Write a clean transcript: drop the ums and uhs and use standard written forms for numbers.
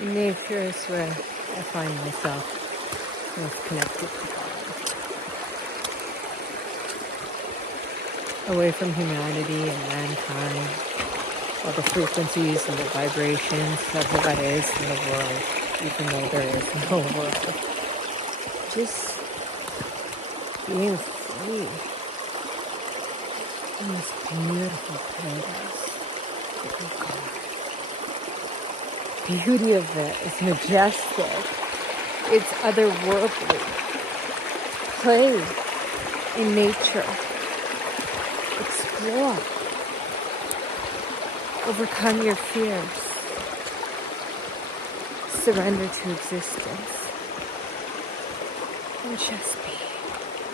Nature is where I find myself most connected to God. Away from humanity and mankind, all the frequencies and the vibrations of what is in the world, even though there is no world. Just being free in this beautiful paradise of God. The beauty of it is majestic. It's otherworldly. Play in nature. Explore. Overcome your fears. Surrender to existence. And just be.